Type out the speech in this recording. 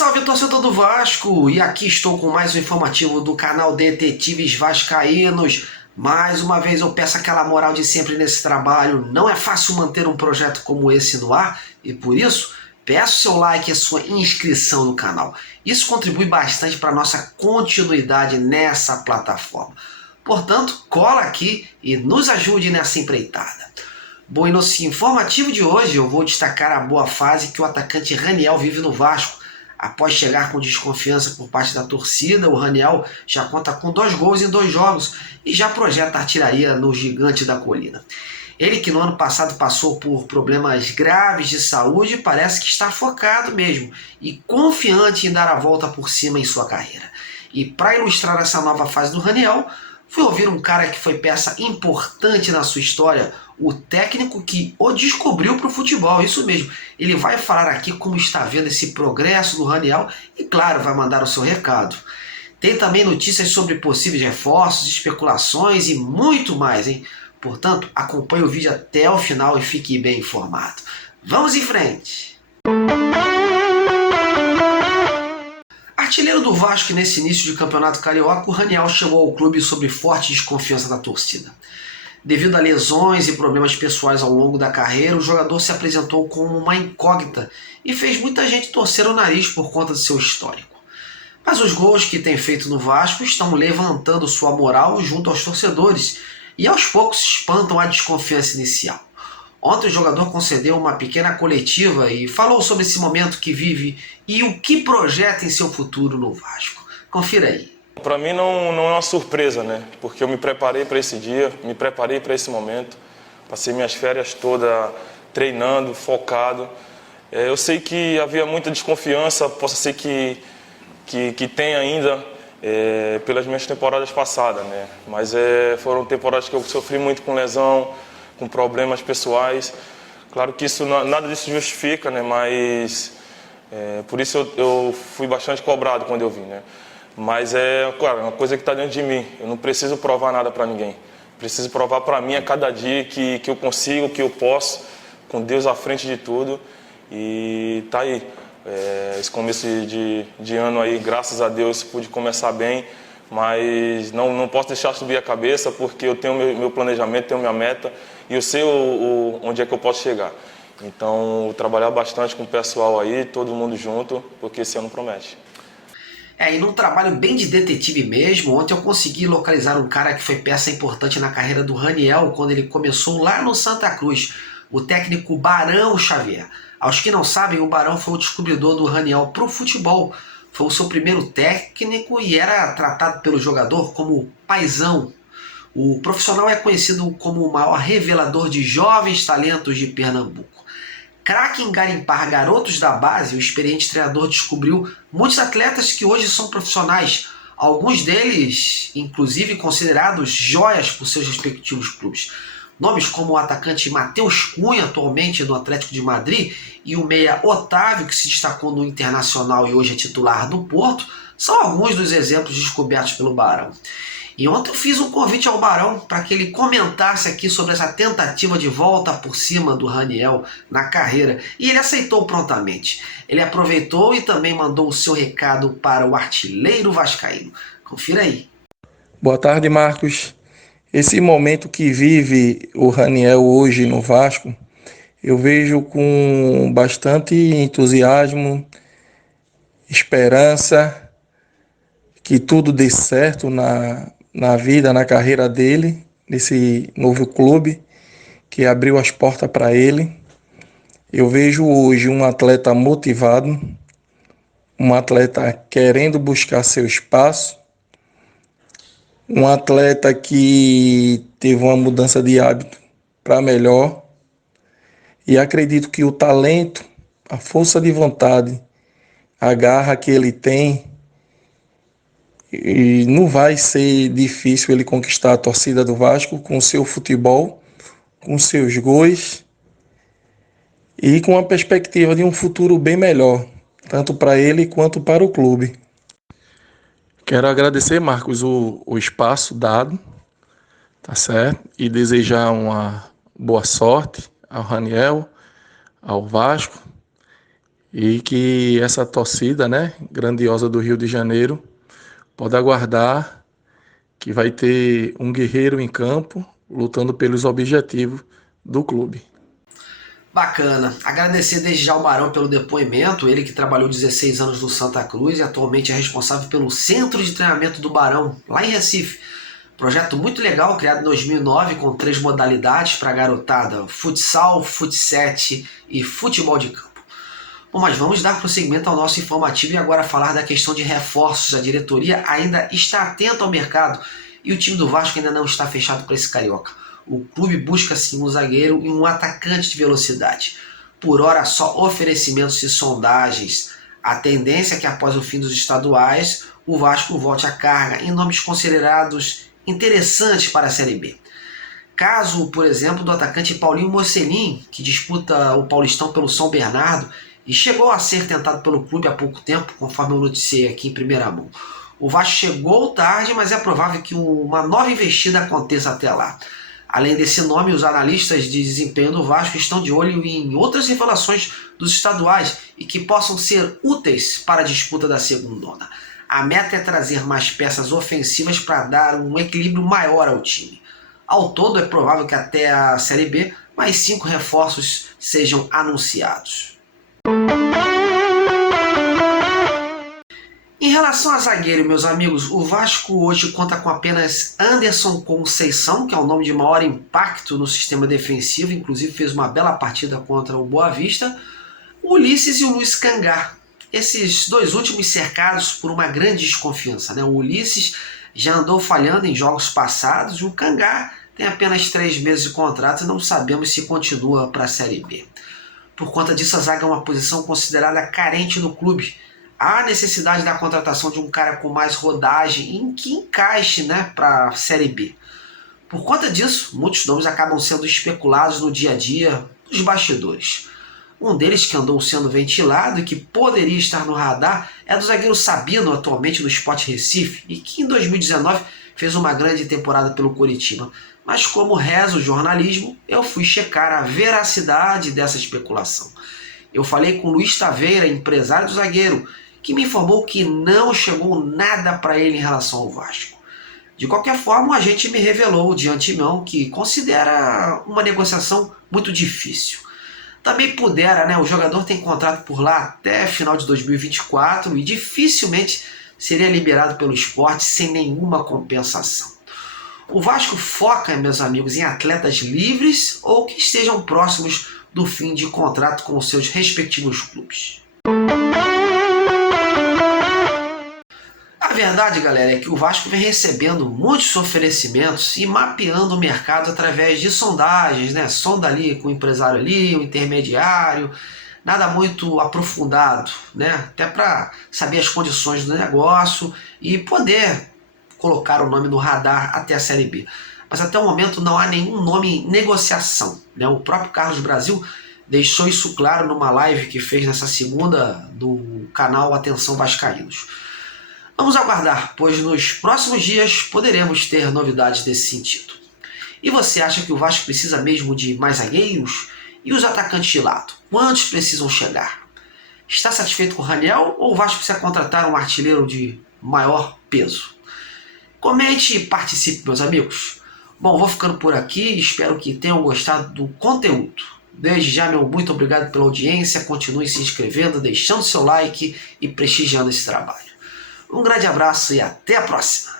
salve, torcedor do Vasco! E aqui estou com mais um informativo do canal Detetives Vascaínos. Mais uma vez eu peço aquela moral de sempre nesse trabalho. Não é fácil manter um projeto como esse no ar e por isso peço seu like e a sua inscrição no canal. Isso contribui bastante para a nossa continuidade nessa plataforma. Portanto, cola aqui e nos ajude nessa empreitada. Bom, e no informativo de hoje eu vou destacar a boa fase que o atacante Raniel vive no Vasco. Após chegar com desconfiança por parte da torcida, o Raniel já conta com 2 gols em 2 jogos e já projeta artilharia no Gigante da Colina. Ele que no ano passado passou por problemas graves de saúde, parece que está focado mesmo e confiante em dar a volta por cima em sua carreira. E para ilustrar essa nova fase do Raniel, fui ouvir um cara que foi peça importante na sua história, o técnico que o descobriu para o futebol, isso mesmo. Ele vai falar aqui como está vendo esse progresso do Raniel e, claro, vai mandar o seu recado. Tem também notícias sobre possíveis reforços, especulações e muito mais, hein? Portanto, acompanhe o vídeo até o final e fique bem informado. Vamos em frente! Artilheiro do Vasco nesse início de campeonato carioca, o Raniel chegou ao clube sob forte desconfiança da torcida. Devido a lesões e problemas pessoais ao longo da carreira, o jogador se apresentou como uma incógnita e fez muita gente torcer o nariz por conta do seu histórico. Mas os gols que tem feito no Vasco estão levantando sua moral junto aos torcedores e aos poucos espantam a desconfiança inicial. Ontem o jogador concedeu uma pequena coletiva e falou sobre esse momento que vive e o que projeta em seu futuro no Vasco. Confira aí. Para mim não é uma surpresa, né? Porque eu me preparei para esse dia, me preparei para esse momento. Passei minhas férias todas treinando, focado. Eu sei que havia muita desconfiança, possa ser que tem ainda pelas minhas temporadas passadas, né? Mas foram temporadas que eu sofri muito com lesão, com problemas pessoais. Claro que nada disso justifica, né? Mas por isso eu fui bastante cobrado quando eu vim, né? Mas claro, uma coisa que está dentro de mim. Eu não preciso provar nada para ninguém. Preciso provar para mim a cada dia que eu consigo, que eu posso, com Deus à frente de tudo. E tá aí. Esse começo de ano aí, graças a Deus, pude começar bem. Mas não posso deixar subir a cabeça, porque eu tenho meu planejamento, tenho minha meta. E eu sei onde é que eu posso chegar. Então, trabalhar bastante com o pessoal aí, todo mundo junto, porque esse ano promete. E num trabalho bem de detetive mesmo, ontem eu consegui localizar um cara que foi peça importante na carreira do Raniel quando ele começou lá no Santa Cruz, o técnico Barão Xavier. Aos que não sabem, o Barão foi o descobridor do Raniel para o futebol. Foi o seu primeiro técnico e era tratado pelo jogador como paizão. O profissional é conhecido como o maior revelador de jovens talentos de Pernambuco. Craque em garimpar garotos da base, o experiente treinador descobriu muitos atletas que hoje são profissionais, alguns deles, inclusive, considerados joias por seus respectivos clubes. Nomes como o atacante Matheus Cunha, atualmente no Atlético de Madrid, e o meia Otávio, que se destacou no Internacional e hoje é titular do Porto, são alguns dos exemplos descobertos pelo Barão. E ontem eu fiz um convite ao Barão para que ele comentasse aqui sobre essa tentativa de volta por cima do Raniel na carreira. E ele aceitou prontamente. Ele aproveitou e também mandou o seu recado para o artilheiro vascaíno. Confira aí. Boa tarde, Marcos. Esse momento que vive o Raniel hoje no Vasco, eu vejo com bastante entusiasmo, esperança, que tudo dê certo na vida, na carreira dele, nesse novo clube que abriu as portas para ele. Eu vejo hoje um atleta motivado, um atleta querendo buscar seu espaço, um atleta que teve uma mudança de hábito para melhor, e acredito que o talento, a força de vontade, a garra que ele tem, e não vai ser difícil ele conquistar a torcida do Vasco com seu futebol, com seus gols e com a perspectiva de um futuro bem melhor, tanto para ele quanto para o clube. Quero agradecer, Marcos, o espaço dado, tá certo? E desejar uma boa sorte ao Raniel, ao Vasco e que essa torcida, né, grandiosa do Rio de Janeiro, pode aguardar que vai ter um guerreiro em campo lutando pelos objetivos do clube. Bacana. Agradecer desde já ao Barão pelo depoimento, ele que trabalhou 16 anos no Santa Cruz e atualmente é responsável pelo Centro de Treinamento do Barão, lá em Recife. Projeto muito legal, criado em 2009 com 3 modalidades para a garotada: futsal, futset e futebol de campo. Bom, mas vamos dar prosseguimento ao nosso informativo e agora falar da questão de reforços. A diretoria ainda está atenta ao mercado e o time do Vasco ainda não está fechado para esse carioca. O clube busca sim um zagueiro e um atacante de velocidade. Por hora, só oferecimentos e sondagens. A tendência é que após o fim dos estaduais, o Vasco volte à carga em nomes considerados interessantes para a Série B. Caso, por exemplo, do atacante Paulinho Mocelin, que disputa o Paulistão pelo São Bernardo e chegou a ser tentado pelo clube há pouco tempo, conforme eu noticiei aqui em primeira mão. O Vasco chegou tarde, mas é provável que uma nova investida aconteça até lá. Além desse nome, os analistas de desempenho do Vasco estão de olho em outras revelações dos estaduais e que possam ser úteis para a disputa da segundona. A meta é trazer mais peças ofensivas para dar um equilíbrio maior ao time. Ao todo, é provável que até a Série B, mais 5 reforços sejam anunciados. Em relação a zagueiro, meus amigos, o Vasco hoje conta com apenas Anderson Conceição, que é o nome de maior impacto no sistema defensivo, inclusive fez uma bela partida contra o Boa Vista, o Ulisses e o Luiz Cangá. Esses dois últimos cercados por uma grande desconfiança, né? O Ulisses já andou falhando em jogos passados e o Cangá tem apenas 3 meses de contrato e não sabemos se continua para a Série B. Por conta disso, a zaga é uma posição considerada carente no clube. Há necessidade da contratação de um cara com mais rodagem em que encaixe, né, para a Série B. Por conta disso, muitos nomes acabam sendo especulados no dia a dia dos bastidores. Um deles que andou sendo ventilado e que poderia estar no radar é do zagueiro Sabino, atualmente no Sport Recife, e que em 2019 fez uma grande temporada pelo Coritiba. Mas como reza o jornalismo, eu fui checar a veracidade dessa especulação. Eu falei com Luiz Taveira, empresário do zagueiro, que me informou que não chegou nada para ele em relação ao Vasco. De qualquer forma, o agente me revelou de antemão que considera uma negociação muito difícil. Também pudera, né? O jogador tem contrato por lá até final de 2024 e dificilmente seria liberado pelo Sport sem nenhuma compensação. O Vasco foca, meus amigos, em atletas livres ou que estejam próximos do fim de contrato com os seus respectivos clubes. A verdade, galera, é que o Vasco vem recebendo muitos oferecimentos e mapeando o mercado através de sondagens, né? Sonda ali com o empresário ali, o intermediário, nada muito aprofundado, né? Até para saber as condições do negócio e poder colocar o nome no radar até a Série B. Mas até o momento não há nenhum nome em negociação, né? O próprio Carlos Brasil deixou isso claro numa live que fez nessa segunda do canal Atenção Vascaínos. Vamos aguardar, pois nos próximos dias poderemos ter novidades nesse sentido. E você acha que o Vasco precisa mesmo de mais zagueiros? E os atacantes de lado? Quantos precisam chegar? Está satisfeito com o Raniel ou o Vasco precisa contratar um artilheiro de maior peso? Comente e participe, meus amigos. Bom, vou ficando por aqui, espero que tenham gostado do conteúdo. Desde já, meu muito obrigado pela audiência, continue se inscrevendo, deixando seu like e prestigiando esse trabalho. Um grande abraço e até a próxima!